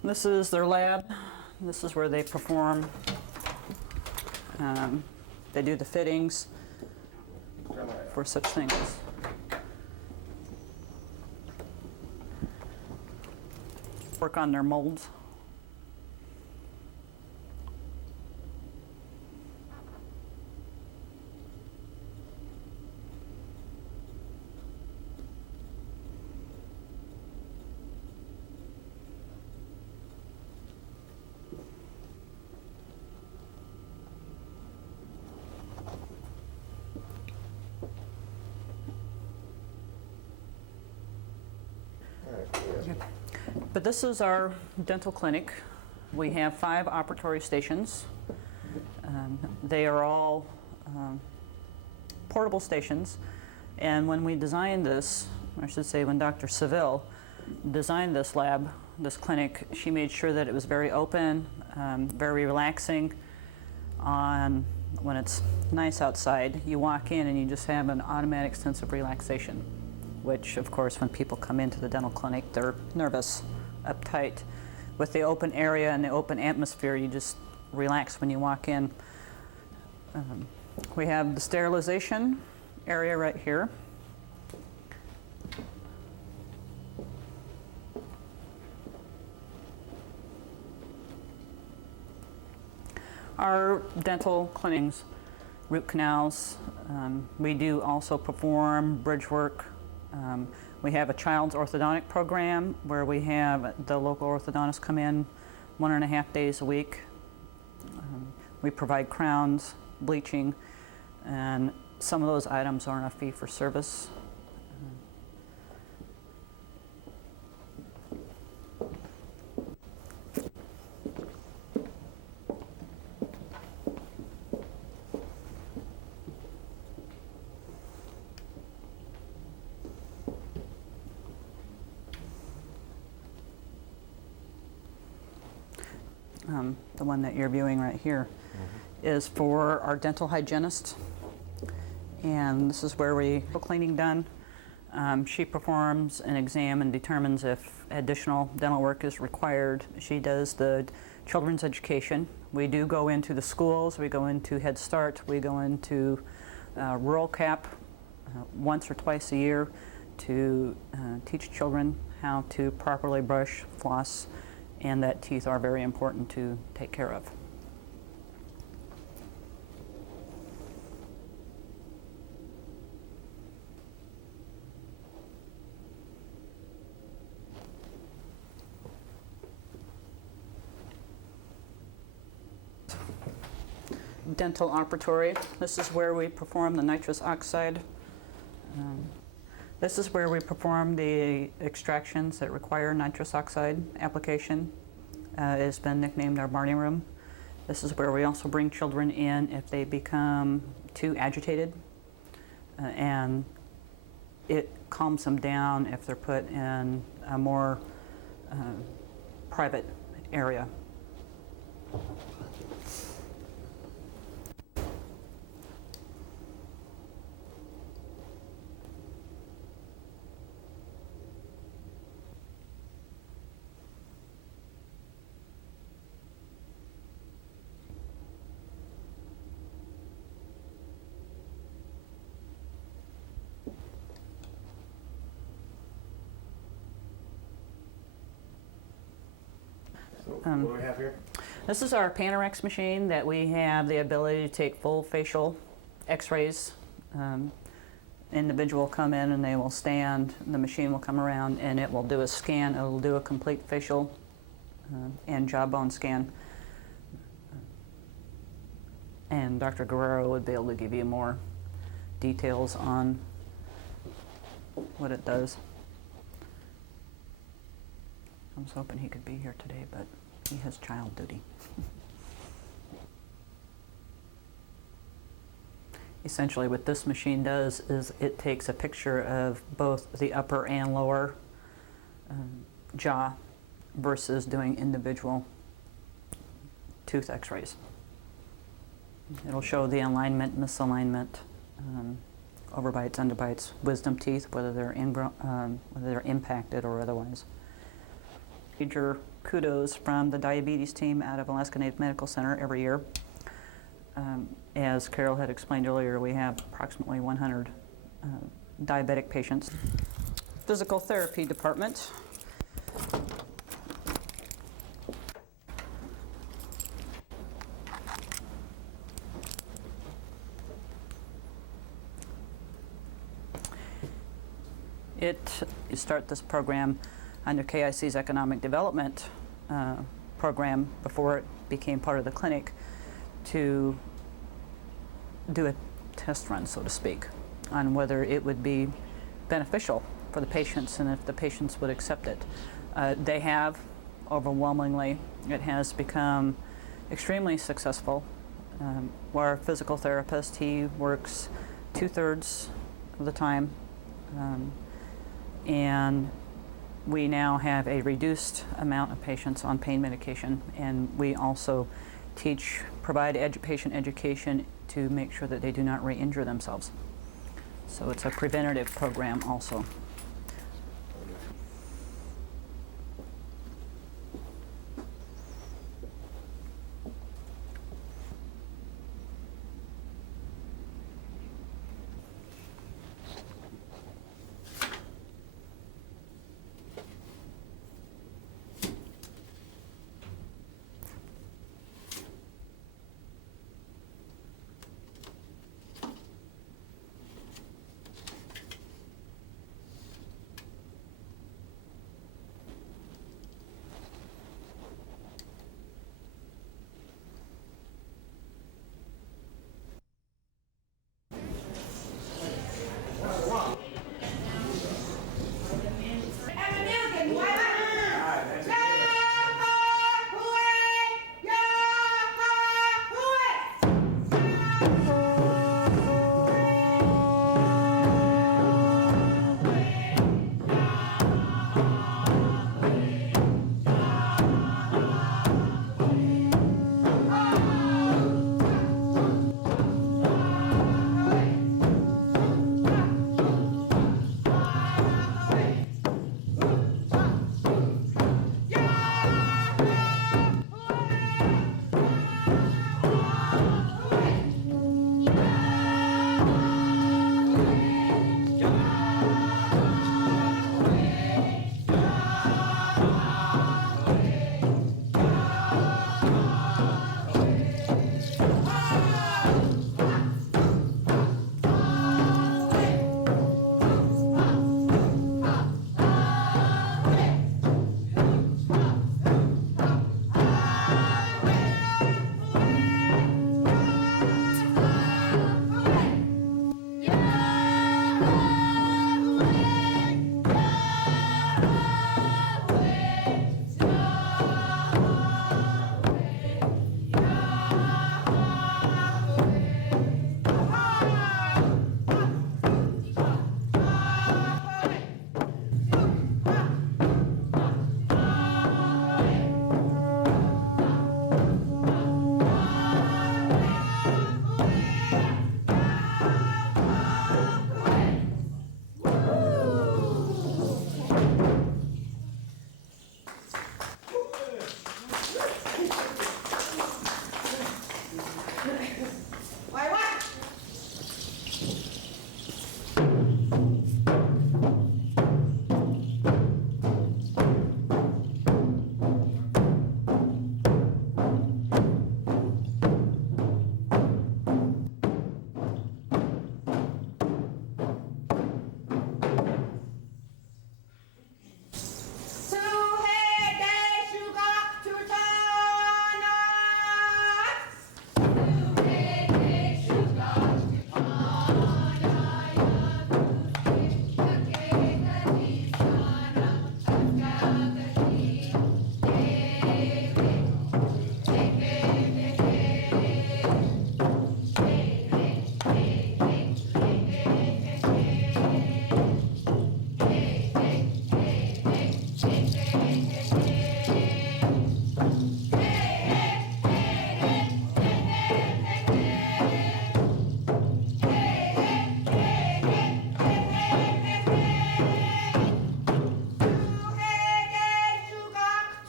This is their lab. This is where they perform. They do the fittings for such things. Work on their molds. But this is our dental clinic. We have 5 operatory stations. They are all portable stations. And when we designed this, or I should say when Dr. Seville designed this lab, this clinic, she made sure that it was very open, very relaxing. When it's nice outside, you walk in and you just have an automatic sense of relaxation, which of course when people come into the dental clinic, they're nervous, uptight. With the open area and the open atmosphere, you just relax when you walk in. We have the sterilization area right here. Our dental clinics, root canals, we do also perform bridge work. We have a child's orthodontic program where we have the local orthodontist come in 1.5 days a week. We provide crowns, bleaching, and some of those items are on a fee for service. The one that you're viewing right here is for our dental hygienist, and this is where we have cleaning done. She performs an exam and determines if additional dental work is required. She does the children's education. We do go into the schools, we go into Head Start, we go into Rural Cap once or twice a year to teach children how to properly brush, floss, and that teeth are very important to take care of. Dental operatory. This is where we perform the nitrous oxide. This is where we perform the extractions that require nitrous oxide application. It has been nicknamed our Barney room. This is where we also bring children in if they become too agitated, and it calms them down if they're put in a more private area. What do we have here? This is our Panorex machine that we have the ability to take full facial x-rays. Individual will come in and they will stand, the machine will come around and it will do a scan. It will do a complete facial and jawbone scan. And Dr. Guerrero would be able to give you more details on what it does. I was hoping he could be here today, but he has child duty. Essentially what this machine does is it takes a picture of both the upper and lower jaw versus doing individual tooth x-rays. It'll show the alignment, misalignment, overbites, underbites, wisdom teeth, whether they're impacted or otherwise. major kudos from the diabetes team out of Alaska Native Medical Center every year. As Carol had explained earlier, we have approximately 100 diabetic patients. Physical therapy department. You start this program under KIC's economic development program before it became part of the clinic to do a test run, so to speak, on whether it would be beneficial for the patients and if the patients would accept it. They have, overwhelmingly. It has become extremely successful. Our physical therapist, he works 2/3 of the time, and we now have a reduced amount of patients on pain medication, and we also provide patient education to make sure that they do not re-injure themselves. So it's a preventative program also.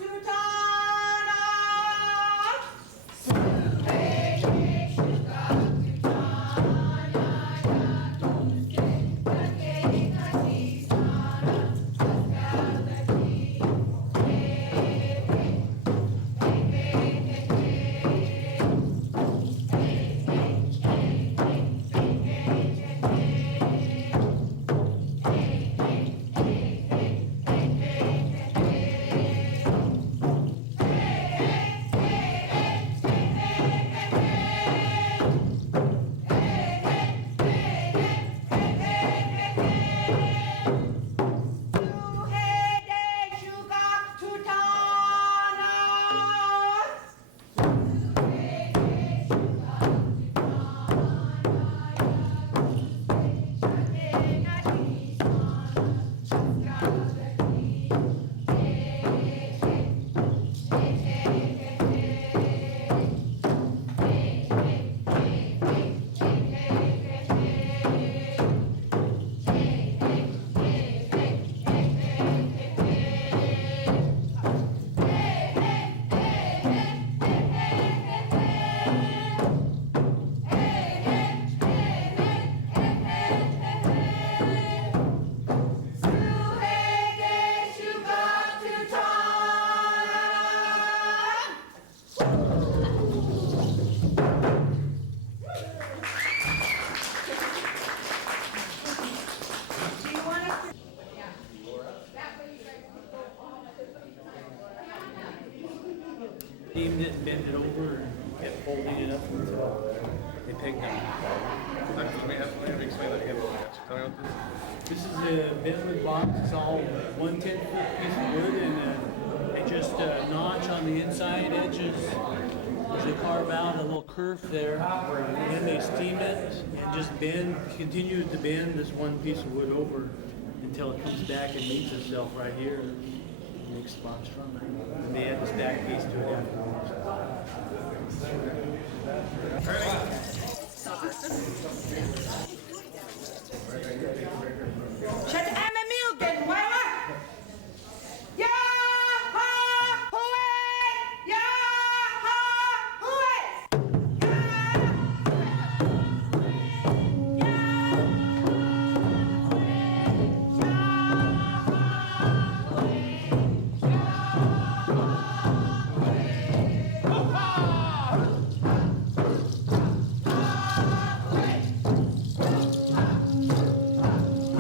Steamed it and bent it over and kept folding it up until they picked up. Let me explain that again. Tell me what this is. This is a bentwood box. It's all 1/10 piece of wood and just a notch on the inside edges. They carve out a little kerf there, and then they steam it and just continue to bend this one piece of wood over until it comes back and meets itself right here and makes the box stronger. And they add this back piece to it afterwards. Shut up, Emil, get wild. Yeah, ha, hooey! Yeah, ha, hooey!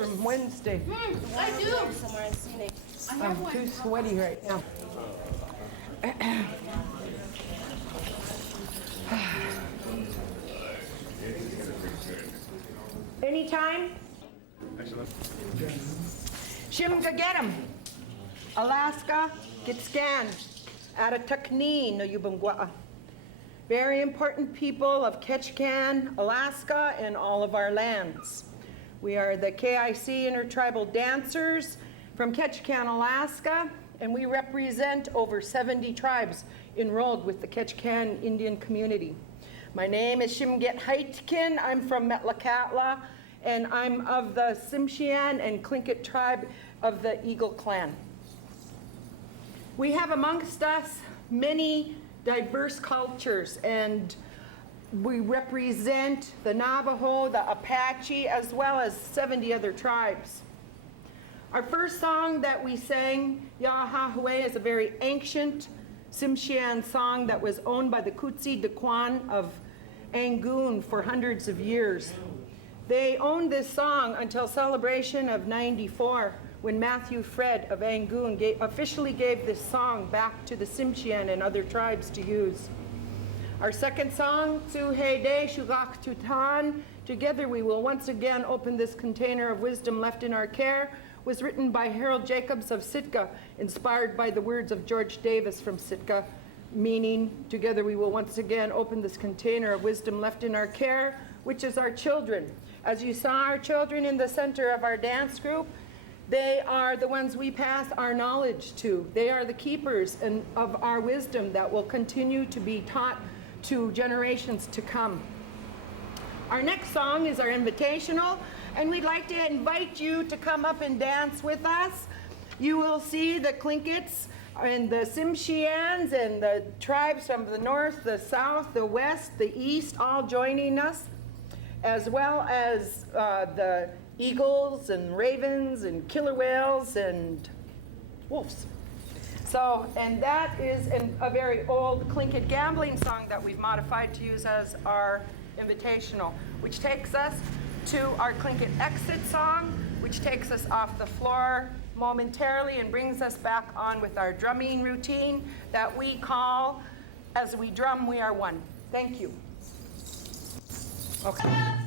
from Wednesday. I do. Somewhere in scenic. I'm too sweaty right now. Anytime? Excellent. Shimgagetum, Alaska, Ketchikan, Atatakni, no Yubungwa. Very important people of Ketchikan, Alaska, and all of our lands. We are the KIC Intertribal Dancers from Ketchikan, Alaska, and we represent over 70 tribes enrolled with the Ketchikan Indian community. My name is Shimget Haitkin. I'm from Metlakatla, and I'm of the Tsimshian and Tlingit tribe of the Eagle Clan. We have amongst us many diverse cultures, and we represent the Navajo, the Apache, as well as 70 other tribes. Our first song that we sang, Yahahue, is a very ancient Tsimshian song that was owned by the Kutsi Dequan of Angoon for hundreds of years. They owned this song until celebration of 94, when Matthew Fred of Angoon officially gave this song back to the Tsimshian and other tribes to use. Our second song, Tsuhe De Shugak Tutan, Together We Will Once Again Open This Container of Wisdom Left in Our Care, was written by Harold Jacobs of Sitka, inspired by the words of George Davis from Sitka, meaning, together we will once again open this container of wisdom left in our care, which is our children. As you saw our children in the center of our dance group, they are the ones we pass our knowledge to. They are the keepers of our wisdom that will continue to be taught to generations to come. Our next song is our invitational, and we'd like to invite you to come up and dance with us. You will see the Tlinkits and the Tsimshians and the tribes from the north, the south, the west, the east, all joining us, as well as the eagles and ravens and killer whales and wolves. So, and that is a very old Tlingit gambling song that we've modified to use as our invitational, which takes us to our Tlingit exit song, which takes us off the floor momentarily and brings us back on with our drumming routine that we call, as we drum, we are one. Thank you. Okay.